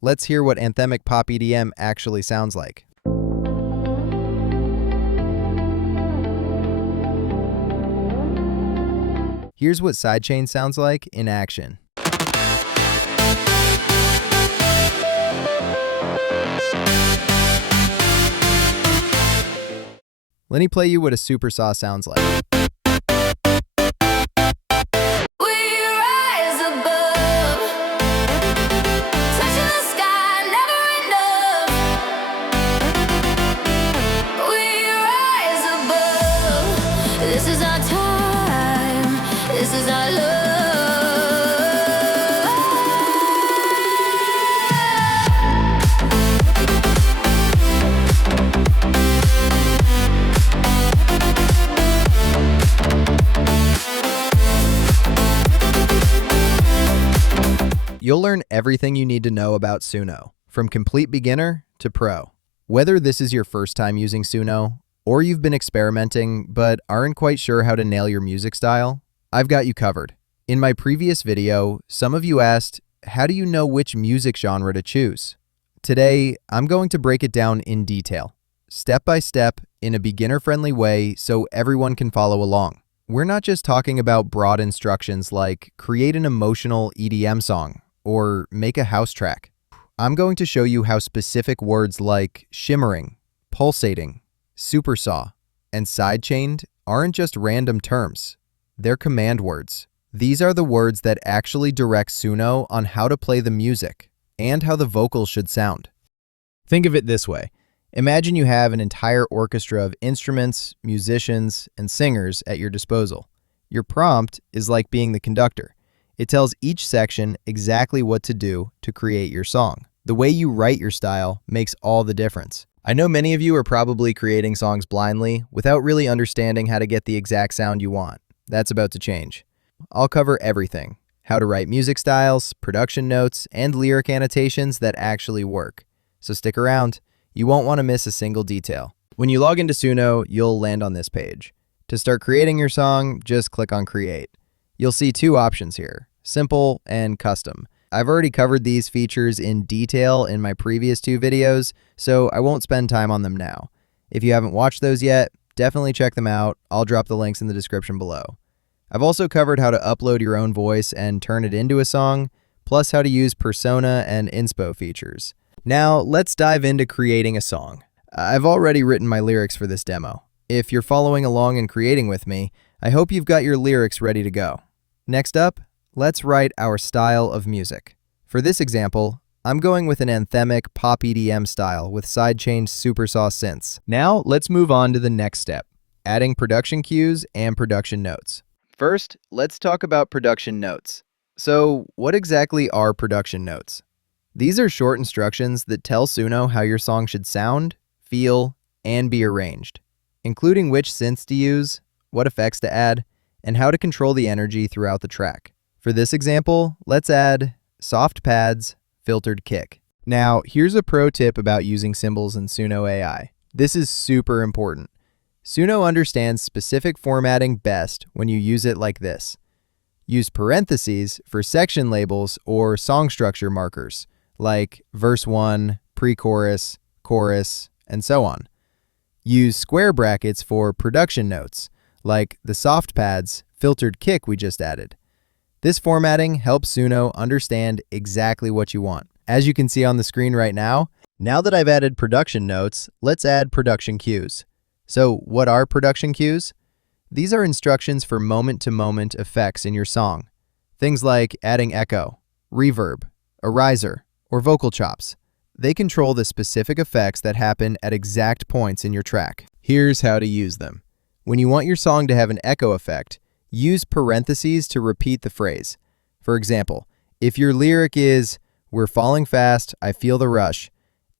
Let's hear what Anthemic pop EDM actually sounds like. Here's what Sidechain sounds like in action. Let me play you what a Supersaw sounds like. This is our time, this is our love. You'll learn everything you need to know about Suno, from complete beginner to pro. Whether this is your first time using Suno, or you've been experimenting but aren't quite sure how to nail your music style, I've got you covered. In my previous video, some of you asked, how do you know which music genre to choose? Today, I'm going to break it down in detail, step by step, in a beginner-friendly way so everyone can follow along. We're not just talking about broad instructions like create an emotional EDM song or make a house track. I'm going to show you how specific words like shimmering, pulsating, Supersaw, and sidechained aren't just random terms. They're command words. These are the words that actually direct Suno on how to play the music and how the vocals should sound. Think of it this way. Imagine you have an entire orchestra of instruments, musicians, and singers at your disposal. Your prompt is like being the conductor. It tells each section exactly what to do to create your song. The way you write your style makes all the difference. I know many of you are probably creating songs blindly without really understanding how to get the exact sound you want. That's about to change. I'll cover everything: how to write music styles, production notes, and lyric annotations that actually work. So stick around. You won't want to miss a single detail. When you log into Suno, you'll land on this page. To start creating your song, just click on Create. You'll see two options here: Simple and Custom. I've already covered these features in detail in my previous two videos, so I won't spend time on them now. If you haven't watched those yet, definitely check them out. I'll drop the links in the description below. I've also covered how to upload your own voice and turn it into a song, plus how to use persona and inspo features. Now, let's dive into creating a song. I've already written my lyrics for this demo. If you're following along and creating with me, I hope you've got your lyrics ready to go. Next up, let's write our style of music. For this example, I'm going with an anthemic pop EDM style with sidechained Supersaw synths. Now, let's move on to the next step, adding production cues and production notes. First, let's talk about production notes. So, what exactly are production notes? These are short instructions that tell Suno how your song should sound, feel, and be arranged, including which synths to use, what effects to add, and how to control the energy throughout the track. For this example, let's add soft pads, filtered kick. Now, here's a pro tip about using symbols in Suno AI. This is super important. Suno understands specific formatting best when you use it like this. Use parentheses for section labels or song structure markers, like verse 1, pre-chorus, chorus, and so on. Use square brackets for production notes, like the soft pads, filtered kick we just added. This formatting helps Suno understand exactly what you want. As you can see on the screen right now that I've added production notes, let's add production cues. So what are production cues? These are instructions for moment-to-moment effects in your song. Things like adding echo, reverb, a riser, or vocal chops. They control the specific effects that happen at exact points in your track. Here's how to use them. When you want your song to have an echo effect, use parentheses to repeat the phrase. For example, if your lyric is, "We're falling fast, I feel the rush,"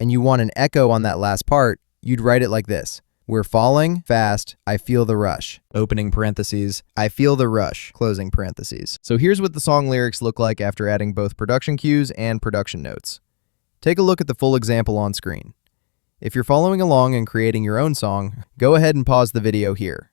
and you want an echo on that last part, you'd write it like this: "We're falling fast, I feel the rush," opening parentheses, "I feel the rush," closing parentheses. So here's what the song lyrics look like after adding both production cues and production notes. Take a look at the full example on screen. If you're following along and creating your own song, go ahead and pause the video here.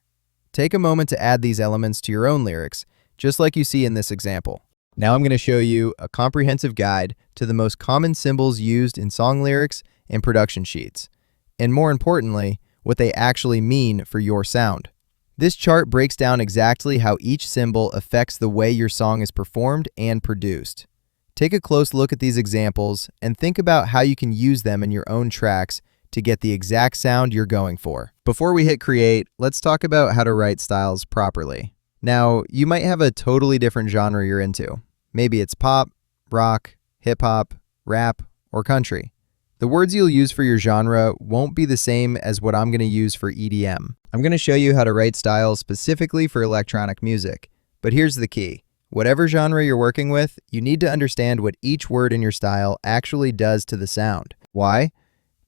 Take a moment to add these elements to your own lyrics, just like you see in this example. Now I'm going to show you a comprehensive guide to the most common symbols used in song lyrics and production sheets, and more importantly, what they actually mean for your sound. This chart breaks down exactly how each symbol affects the way your song is performed and produced. Take a close look at these examples and think about how you can use them in your own tracks to get the exact sound you're going for. Before we hit create, let's talk about how to write styles properly. Now, you might have a totally different genre you're into. Maybe it's pop, rock, hip-hop, rap, or country. The words you'll use for your genre won't be the same as what I'm going to use for EDM. I'm going to show you how to write styles specifically for electronic music. But here's the key. Whatever genre you're working with, you need to understand what each word in your style actually does to the sound. Why?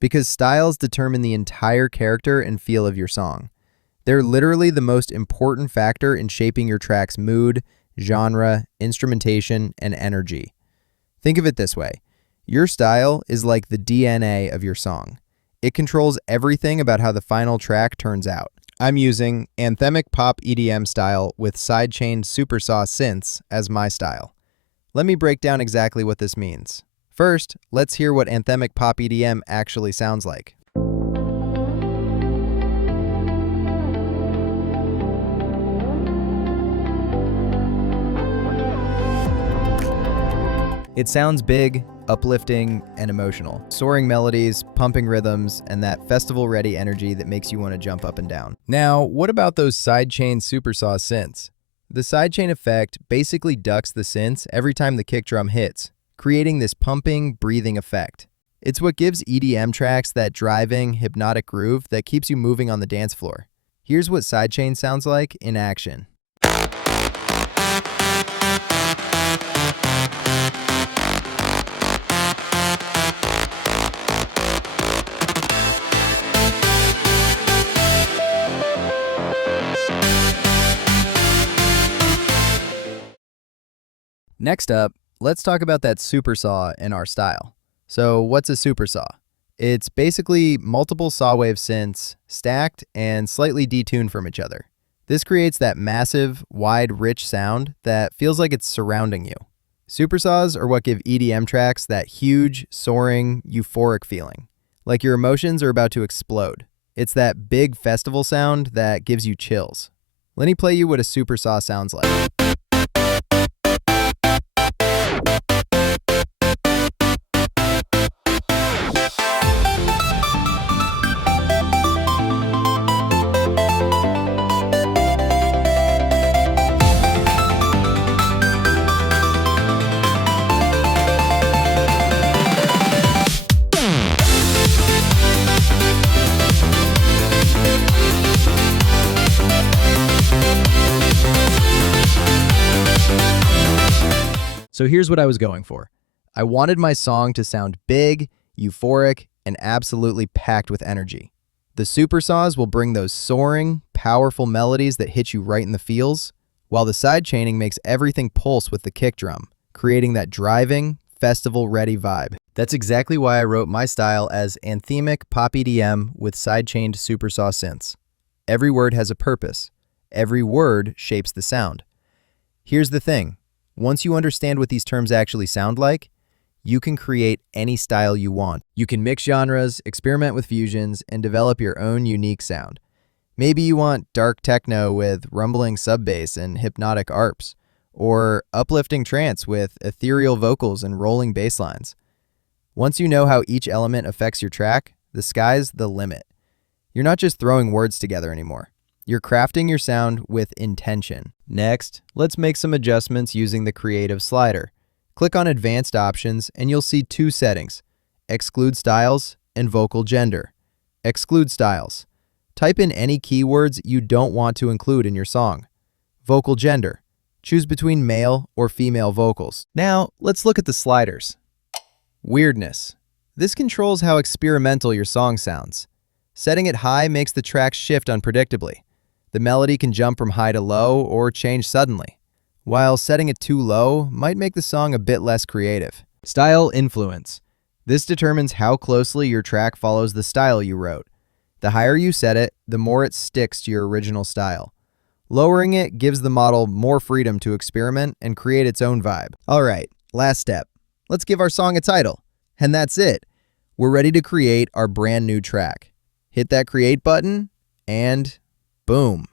Because styles determine the entire character and feel of your song. They're literally the most important factor in shaping your track's mood, genre, instrumentation, and energy. Think of it this way. Your style is like the DNA of your song. It controls everything about how the final track turns out. I'm using Anthemic pop EDM style with Sidechain Supersaw synths as my style. Let me break down exactly what this means. First, let's hear what Anthemic pop EDM actually sounds like. It sounds big, uplifting, and emotional. Soaring melodies, pumping rhythms, and that festival-ready energy that makes you want to jump up and down. Now, what about those Sidechain Supersaw synths? The sidechain effect basically ducks the synths every time the kick drum hits, creating this pumping, breathing effect. It's what gives EDM tracks that driving, hypnotic groove that keeps you moving on the dance floor. Here's what sidechain sounds like in action. Next up, let's talk about that supersaw in our style. So what's a supersaw? It's basically multiple saw wave synths stacked and slightly detuned from each other. This creates that massive, wide, rich sound that feels like it's surrounding you. Supersaws are what give EDM tracks that huge, soaring, euphoric feeling, like your emotions are about to explode. It's that big festival sound that gives you chills. Let me play you what a supersaw sounds like. So here's what I was going for. I wanted my song to sound big, euphoric, and absolutely packed with energy. The supersaws will bring those soaring, powerful melodies that hit you right in the feels, while the sidechaining makes everything pulse with the kick drum, creating that driving, festival-ready vibe. That's exactly why I wrote my style as Anthemic pop EDM with sidechained supersaw synths. Every word has a purpose. Every word shapes the sound. Here's the thing. Once you understand what these terms actually sound like, you can create any style you want. You can mix genres, experiment with fusions, and develop your own unique sound. Maybe you want dark techno with rumbling sub-bass and hypnotic arps, or uplifting trance with ethereal vocals and rolling bass lines. Once you know how each element affects your track, the sky's the limit. You're not just throwing words together anymore. You're crafting your sound with intention. Next, let's make some adjustments using the Creative slider. Click on Advanced Options and you'll see two settings, Exclude Styles and Vocal Gender. Exclude Styles. Type in any keywords you don't want to include in your song. Vocal Gender. Choose between male or female vocals. Now, let's look at the sliders. Weirdness. This controls how experimental your song sounds. Setting it high makes the track shift unpredictably. The melody can jump from high to low or change suddenly, while setting it too low might make the song a bit less creative. Style influence. This determines how closely your track follows the style you wrote. The higher you set it, the more it sticks to your original style. Lowering it gives the model more freedom to experiment and create its own vibe. All right, last step. Let's give our song a title. And that's it. We're ready to create our brand new track. Hit that create button, and boom.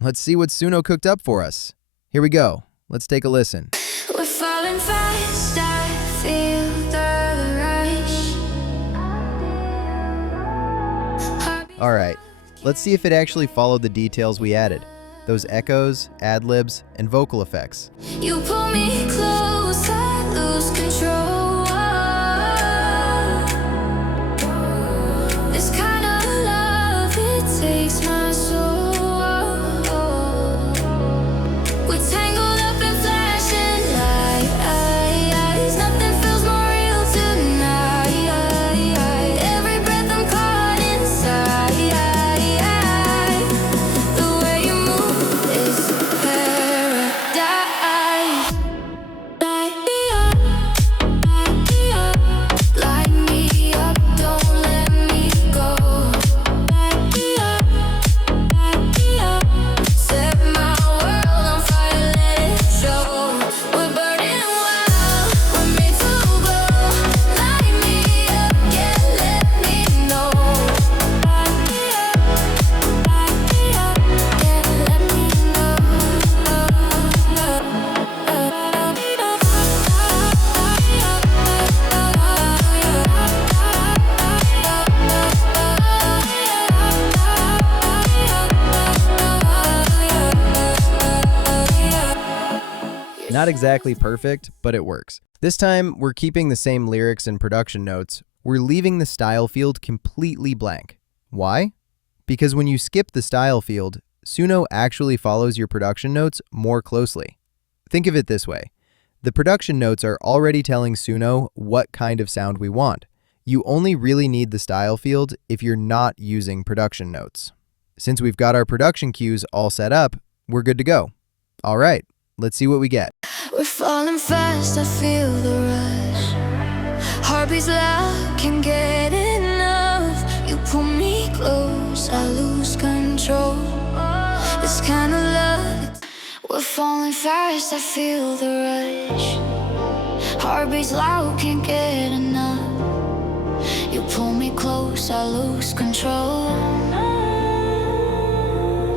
Let's see what Suno cooked up for us. Here we go. Let's take a listen. We're falling fast, I feel the rush. All right, let's see if it actually followed the details we added. Those echoes, ad-libs, and vocal effects. You pull me close, I lose control. This kind of love, it takes my soul. We're tangled up in flashing lights. Nothing feels more real tonight. Every breath I'm caught inside. The way you move is paradise. Light me up, don't let me go. Set my world on fire, let it show. We're burning wild, we're made to glow. Light me up, yeah, let me know. Not exactly perfect, but it works. This time, we're keeping the same lyrics and production notes. We're leaving the style field completely blank. Why? Because when you skip the style field, Suno actually follows your production notes more closely. Think of it this way. The production notes are already telling Suno what kind of sound we want. You only really need the style field if you're not using production notes. Since we've got our production cues all set up, we're good to go. All right, let's see what we get. We're falling fast, I feel the rush. Heartbeats loud, can't get enough. You pull me close, I lose control. This kind of love. We're falling fast, I feel the rush. Heartbeats loud, can't get enough. You pull me close, I lose control.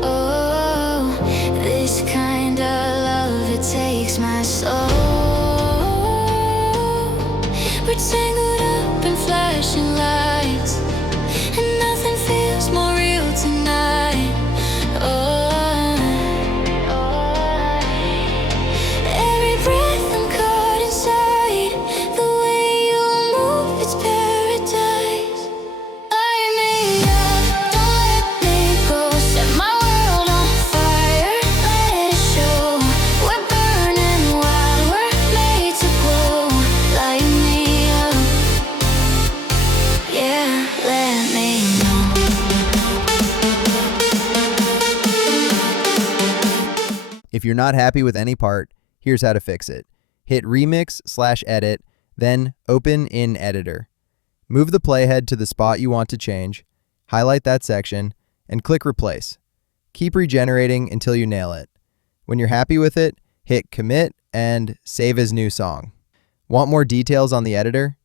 Oh, this kind of love, it takes my soul. We're tangled up in flashing lights, and nothing feels more real tonight. Every breath I'm caught inside. The way you move, it's paradise. Light me up, don't let me go. Set my world on fire, let it show. We're burning wild, we're made to glow. Light me up, yeah, let me know. If you're not happy with any part, here's how to fix it. Hit Remix/Edit, then Open in Editor. Move the playhead to the spot you want to change, highlight that section, and click Replace. Keep regenerating until you nail it. When you're happy with it, hit Commit and Save as New Song. Want more details on the editor?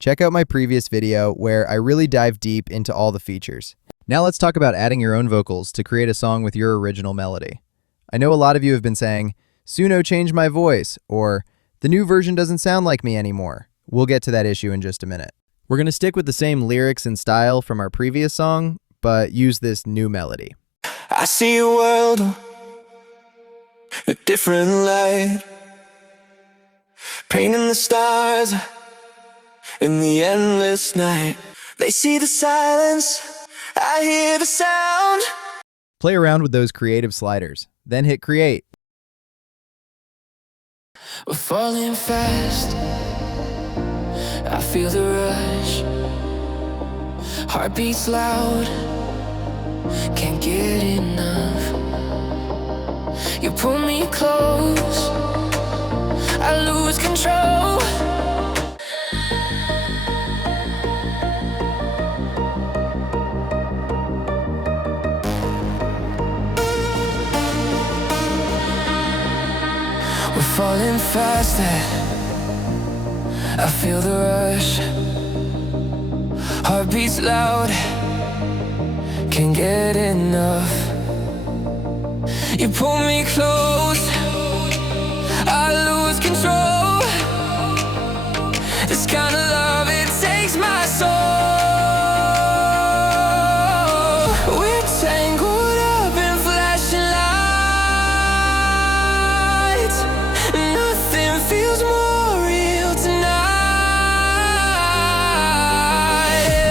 Check out my previous video where I really dive deep into all the features. Now let's talk about adding your own vocals to create a song with your original melody. I know a lot of you have been saying, Suno changed my voice, or the new version doesn't sound like me anymore. We'll get to that issue in just a minute. We're going to stick with the same lyrics and style from our previous song, but use this new melody. I see a world, a different light, painting the stars in the endless night. They see the silence, I hear the sound. Play around with those creative sliders, then hit Create. We're falling fast, I feel the rush. Heartbeats loud, can't get enough. You pull me close, I lose control. falling faster. I feel the rush. Heartbeats loud, can't get enough. You pull me close, I lose control. This kind of love, it takes my soul. We're tangled up in flashing lights. Nothing feels more real tonight.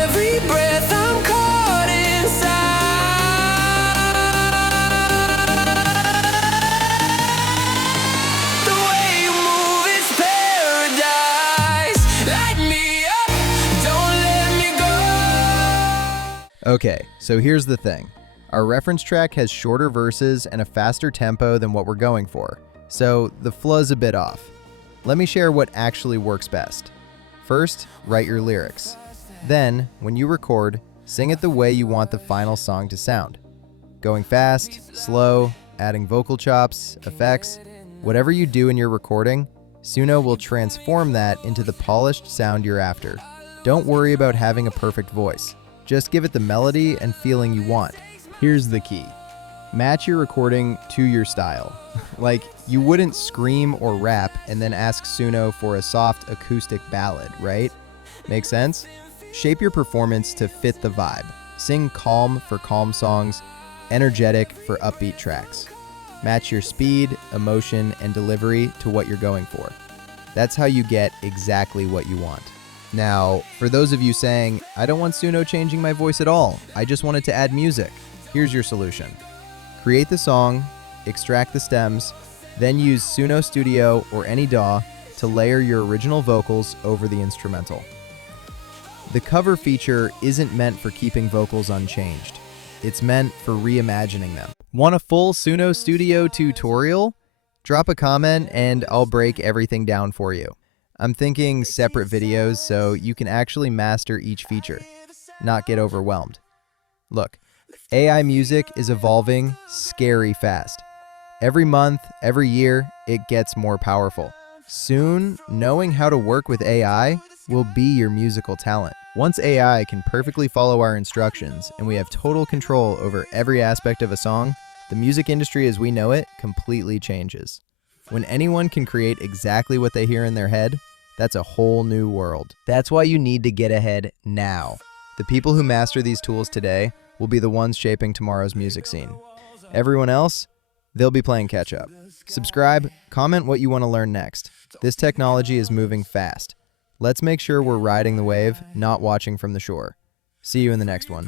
Every breath I'm caught inside. The way you move is paradise. Light me up, don't let me go. Okay, so here's the thing. Our reference track has shorter verses and a faster tempo than what we're going for, so the flow's a bit off. Let me share what actually works best. First, write your lyrics. Then, when you record, sing it the way you want the final song to sound. Going fast, slow, adding vocal chops, effects, whatever you do in your recording, Suno will transform that into the polished sound you're after. Don't worry about having a perfect voice. Just give it the melody and feeling you want. Here's the key. Match your recording to your style. Like, you wouldn't scream or rap and then ask Suno for a soft acoustic ballad, right? Make sense? Shape your performance to fit the vibe. Sing calm for calm songs, energetic for upbeat tracks. Match your speed, emotion, and delivery to what you're going for. That's how you get exactly what you want. Now, for those of you saying, I don't want Suno changing my voice at all, I just wanted to add music, here's your solution. Create the song, extract the stems, then use Suno Studio or any DAW to layer your original vocals over the instrumental. The cover feature isn't meant for keeping vocals unchanged. It's meant for reimagining them. Want a full Suno Studio tutorial? Drop a comment and I'll break everything down for you. I'm thinking separate videos so you can actually master each feature, not get overwhelmed. Look, AI music is evolving scary fast. Every month, every year, it gets more powerful. Soon, knowing how to work with AI will be your musical talent. Once AI can perfectly follow our instructions and we have total control over every aspect of a song, the music industry as we know it completely changes. When anyone can create exactly what they hear in their head, that's a whole new world. That's why you need to get ahead now. The people who master these tools today will be the ones shaping tomorrow's music scene. Everyone else, they'll be playing catch up. Subscribe, comment what you want to learn next. This technology is moving fast. Let's make sure we're riding the wave, not watching from the shore. See you in the next one.